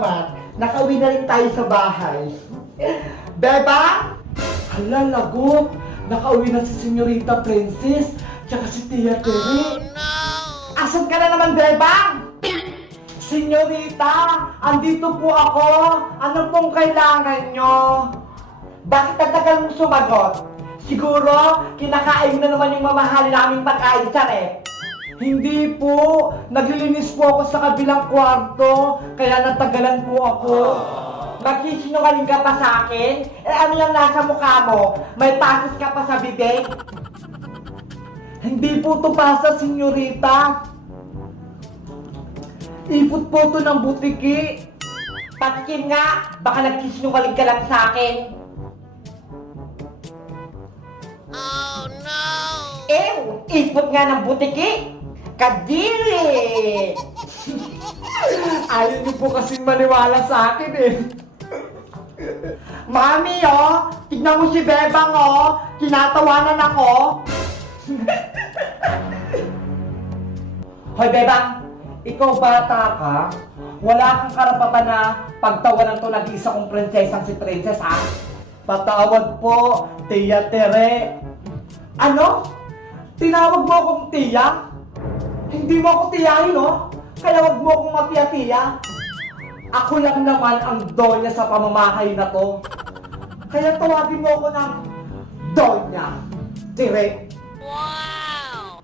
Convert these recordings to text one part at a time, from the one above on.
naman, nakauwi na rin tayo sa bahay. Beba? Hala, lagot. Nakauwi na si Senyorita Princess, tsaka si Tia Tere. Asan ka na naman, Beba? Senyorita, andito po ako. Ano pong kailangan nyo? Bakit tatagal mong sumagot? Siguro, kinakain na naman yung mamahal naming pagkain, Tsare. Hindi po. Naglilinis po ako sa kabilang kwarto, kaya natagalan po ako. Magsisinungaling ka pa sa akin? Eh ano yung nasa mukha mo? May pasas ka pa sa bibig? Hindi po to pasa, senyorita. Ipot po to ng butiki. Patikim nga, baka nagsisinungaling ka lang sa akin. Oh no! Ipot nga ng butiki. Kadiri! Ayaw niyo po kasing maniwala sa akin eh. Mami, oh! Tignan mo si Bebang, oh! Tinatawanan ako! Hoy, Bebang! Ikaw bata ka? Wala kang karapatan na pagtawanan to nag-iisa kong prinsesang si Princess, ha? Patawad po, Tia Tere. Ano? Tinawag mo akong Tia? Hindi mo ako tiyahin, no? Kaya wag mo akong mapiya-tiya. Ako lang naman ang donya sa pamamahay na to. Kaya tawagin mo ako ng Donya Tere. Wow!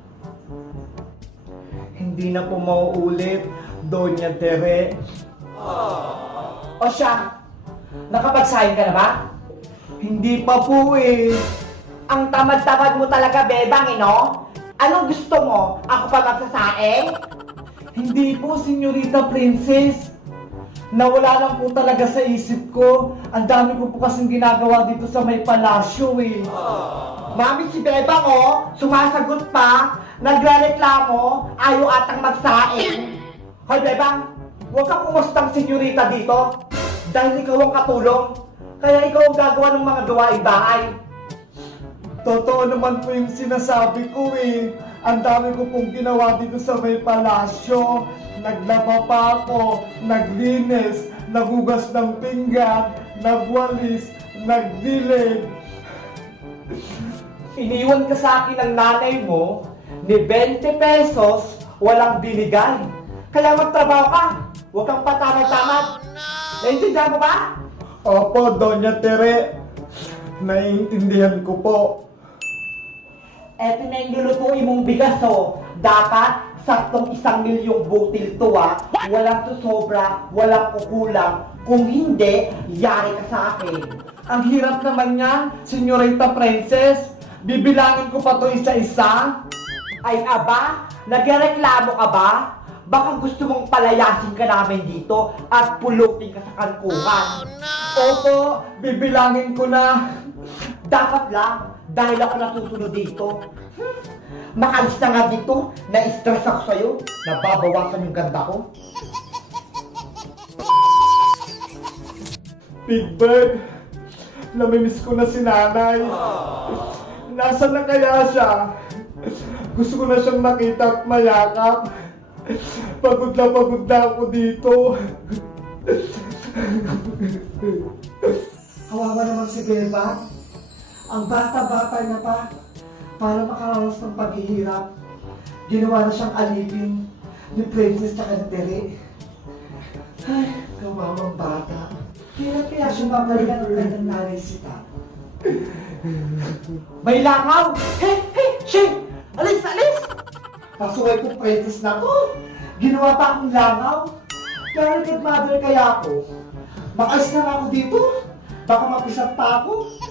Hindi na po mauulit, Donya Tere. O siya, nakapagsahin ka na ba? Hindi pa po eh. Ang tamad-tamad mo talaga, Bebang, eh, no? Anong gusto mo? Ako pa magsasaing? Hindi po, Senyorita Princess. Nawala lang po talaga sa isip ko. Ang dami ko po kasing ginagawa dito sa may palasyo eh. Mami, si Bebang, oh, sumasagot pa, nagrereklamo, ayaw atang magsaing. Hoy, Bebang, huwag kang umustang senyorita dito. Dahil ikaw ang katulong. Kaya ikaw ang gagawa ng mga gawaing bahay. Totoo naman po yung sinasabi ko eh. Ang dami ko pong ginawa dito sa may palasyo. Naglaba pa ako, naglinis, nagugas ng pinggan, nagwalis, nagdilig. Iniwan ka sa akin ng nanay mo ni 20 pesos, walang binigay. Kaya magtrabaho ka, huwag kang patamad-tamad. Naintindihan mo ba? Opo, Donya Tere. Naiintindihan ko po. Eto na yung lulutuin mong bigas, oh. Dapat, saktong 1 milyong butil to, ah. Walang susobra, walang kukulang. Kung hindi, yari ka sa akin. Ang hirap naman yan, Senyorita Princess. Bibilangin ko pa to isa-isa. Ay, aba, nagreklamo ka ba? Baka gusto mong palayasin ka namin dito at pulutin ka sa kankuhan. Oh, no! Opo, bibilangin ko na. Dapat lang, dahil ako natusunod dito. Makalis na nga dito, na-stress ako sa'yo, nababawasan yung ganda ko. Big Bird, namimiss ko na si nanay. Nasaan na kaya siya? Gusto ko na siyang makita at mayakap. Pagod na ako dito. Kawawa naman si Beba. Ang bata-bata niya pa, para makaraos ng paghihirap. Ginawa na siyang alipin ni Princess tsaka ni Tere. Ay, kawawang bata. Kaya siya mabalikan ng kanyang nanay si Tap. May langaw! Hey! Shane! Alis! Pasuway ko Princess na ko. Ginawa pa akong langaw. Pero good mother kaya ako. Makalis na ako dito. Baka mapisat pa ako.